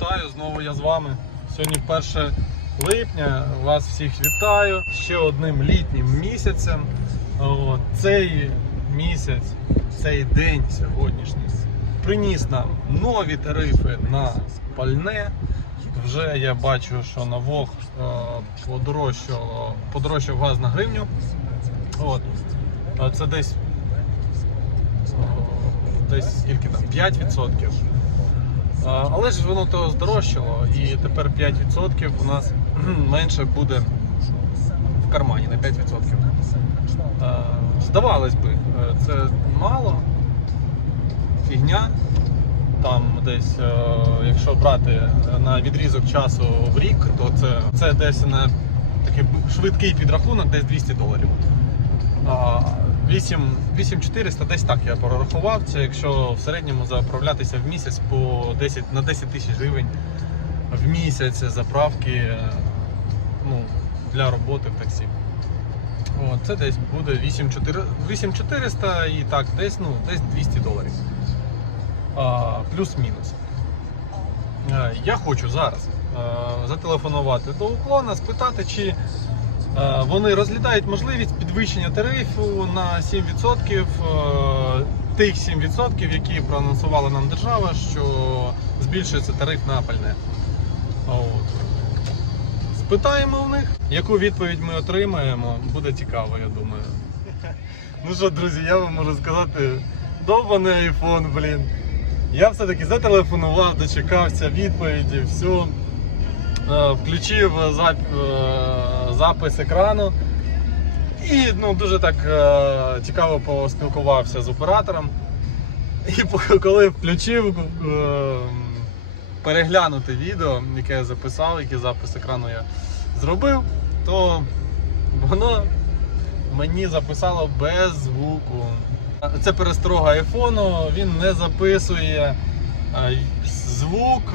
вітаю! Знову я з вами. Сьогодні 1 липня. Вас всіх вітаю ще одним літнім місяцем. От, цей місяць, цей день сьогоднішній приніс нам нові тарифи на пальне. Вже я бачу, що на Вог е, подорожчав, газ на гривню. От. Це десь, е, десь скільки там, 5%. Але ж воно то здорожчало, і тепер 5% у нас менше буде в кармані на 5%. Здавалось би, е, це мало, фігня. Там десь, е, якщо брати на відрізок часу в рік, то це, це десь на такий швидкий підрахунок, десь 200 доларів. А, 8 8400 десь так я прорахував. Це якщо в середньому заправлятися в місяць по 10 на 10 тисяч гривень в місяць заправки ну, для роботи в таксі. От, це десь буде 8400 8400 і так, десь, ну, десь 200 доларів. А, плюс-мінус. Е, Я хочу зараз е, зателефонувати до уклона, спитати, чи вони розглядають можливість підвищення тарифу на 7%, е, тих 7%, які проанонсувала нам держава, що збільшується тариф на пальне. От. Спитаємо в них, яку відповідь ми отримаємо, буде цікаво, я думаю. Ну що, друзі, я вам можу сказати, довбаний айфон, блін. Я все-таки зателефонував, дочекався відповіді, все. Е, Включив е, запис екрану. І ну, дуже так е, цікаво поспілкувався з оператором. І коли включив переглянути відео, яке я записав, який запис екрану я зробив, то воно мені записало без звуку. Це пересторога айфону, він не записує звук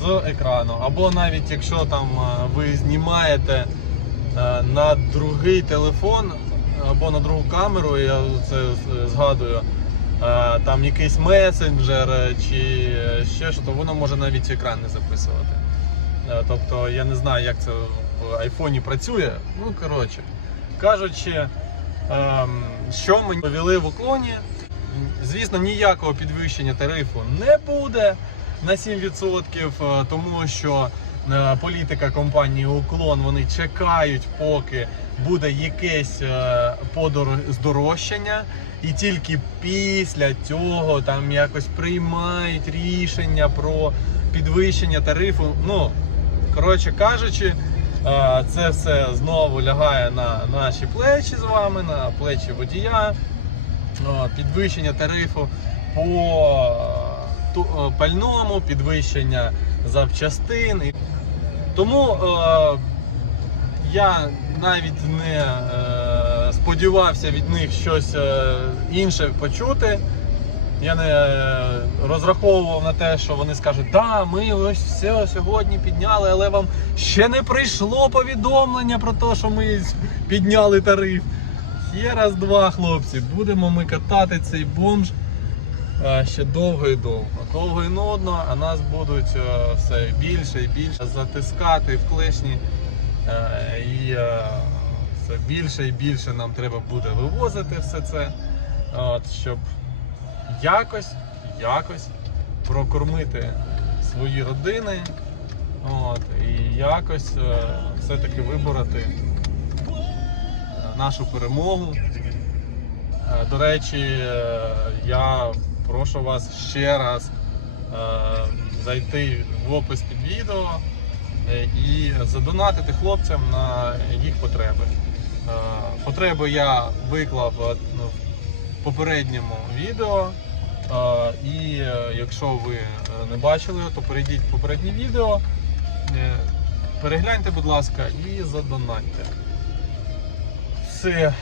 з екрану. Або навіть якщо там е, ви знімаєте е, на другий телефон або на другу камеру, я це згадую, е, там якийсь месенджер чи ще що, то воно може навіть екран не записувати. Тобто я не знаю, як це в айфоні працює. Ну, коротше, кажучи, ем, що мені повіли в уклоні. Звісно, ніякого підвищення тарифу не буде на 7%, е, тому що е, політика компанії Уклон вони чекають, поки буде якесь е, здорожчання, і тільки після цього там якось приймають рішення про підвищення тарифу. Ну, коротше кажучи, е, це все знову лягає на наші плечі з вами, на плечі водія. Підвищення тарифу по е, е, пальному, підвищення запчастин. Тому е, я навіть не е, сподівався від них щось е, інше почути. Я не е, розраховував на те, що вони скажуть, да, ми ось все сьогодні підняли, але вам ще не прийшло повідомлення про те, що ми підняли тариф. Ще раз два, хлопці, будемо ми катати цей бомж е, ще довго і довго. Довго і нудно, а нас будуть е, все більше і більше затискати в клешні. Е, І е, все більше і більше нам треба буде вивозити все це, от, щоб якось, якось прокормити свої родини. От, і якось все-таки вибороти нашу перемогу. До речі, я прошу вас ще раз е, зайти в опис під відео е, і задонатити хлопцям на їх потреби. Е, Потреби я виклав ну, в попередньому відео. І якщо ви не бачили, його, то перейдіть в попереднє відео, перегляньте, будь ласка, і задонатьте. Все.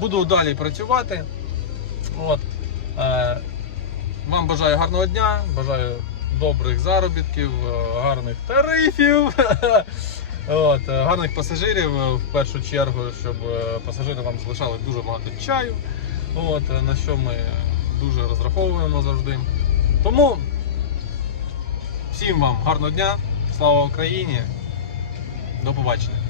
Буду далі працювати. От. Е, Вам бажаю гарного дня, бажаю добрих заробітків, е, гарних тарифів, От, е, гарних пасажирів в першу чергу, щоб пасажири вам залишали дуже багато чаю, от, на що ми дуже розраховуємо завжди. Тому Всім вам гарного дня, слава Україні, до побачення.